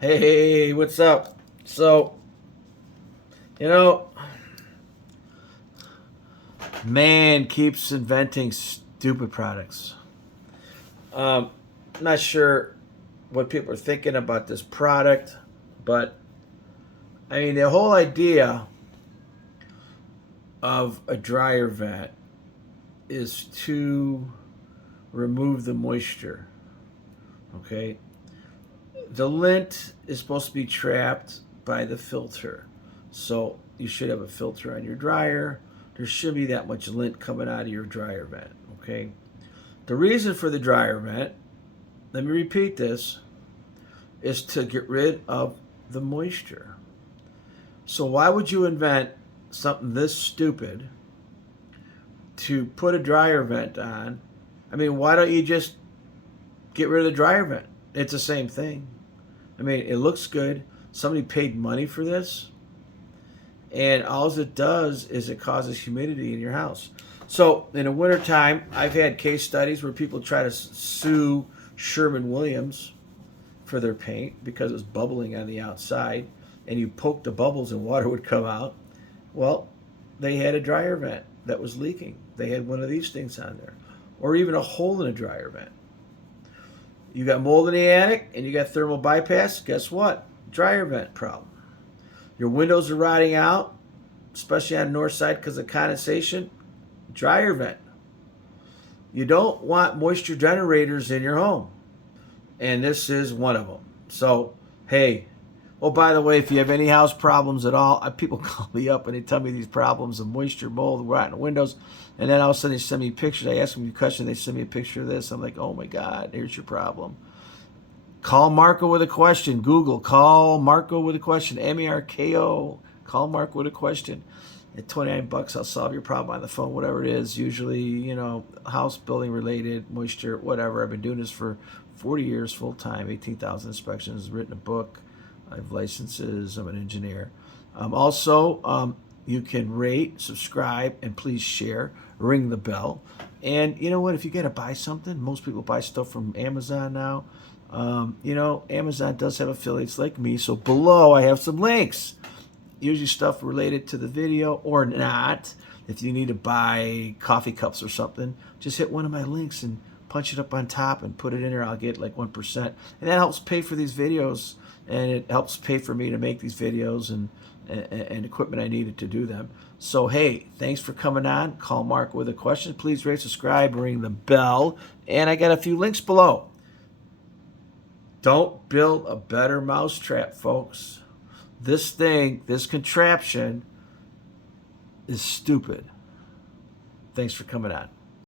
Hey, what's up? So, you know, man keeps inventing stupid products. Um, not sure what people are thinking about this product, but I mean, the whole idea of a dryer vent is to remove the moisture. Okay, the lint is supposed to be trapped by the filter, so you should have a filter on your dryer. There shouldn't be that much lint coming out of your dryer vent. Okay, the reason for the dryer vent, let me repeat this, is to get rid of the moisture. So why would you invent something this stupid to put a dryer vent on? I mean, why don't you just get rid of the dryer vent? It's the same thing. I mean, it looks good. Somebody paid money for this, and all it does is it causes humidity in your house. So in the wintertime, I've had case studies where people try to sue Sherman-Williams for their paint because it was bubbling on the outside, and you poke the bubbles and water would come out. Well, they had a dryer vent that was leaking. They had one of these things on there, or even a hole in a dryer vent. You got mold in the attic and you got thermal bypass. Guess what? Dryer vent problem. Your windows are rotting out, especially on the north side because of condensation. Dryer vent. You don't want moisture generators in your home, and this is one of them. So, hey, oh, by the way, if you have any house problems at all, people call me up and they tell me these problems of moisture, mold, rotten windows, and then all of a sudden they send me pictures. I ask them a question, they send me a picture of this. I'm like, oh my God, here's your problem. Call Marco with a question. Google, call Marco with a question. Marko. Call Marco with a question. At 29 bucks, I'll solve your problem on the phone, whatever it is. Usually, house building related, moisture, whatever. I've been doing this for 40 years full time, 18,000 inspections, written a book. I have licenses. I'm an engineer. You can rate, subscribe, and please share. Ring the bell. And you know what? If you got to buy something, most people buy stuff from Amazon now. Amazon does have affiliates like me. So below, I have some links. Usually stuff related to the video or not. If you need to buy coffee cups or something, just hit one of my links and punch it up on top and put it in there. I'll get like 1%. And that helps pay for these videos, and it helps pay for me to make these videos and equipment I needed to do them. So, hey, thanks for coming on. Call Mark with a question. Please rate, subscribe, ring the bell. And I got a few links below. Don't build a better mousetrap, folks. This contraption is stupid. Thanks for coming on.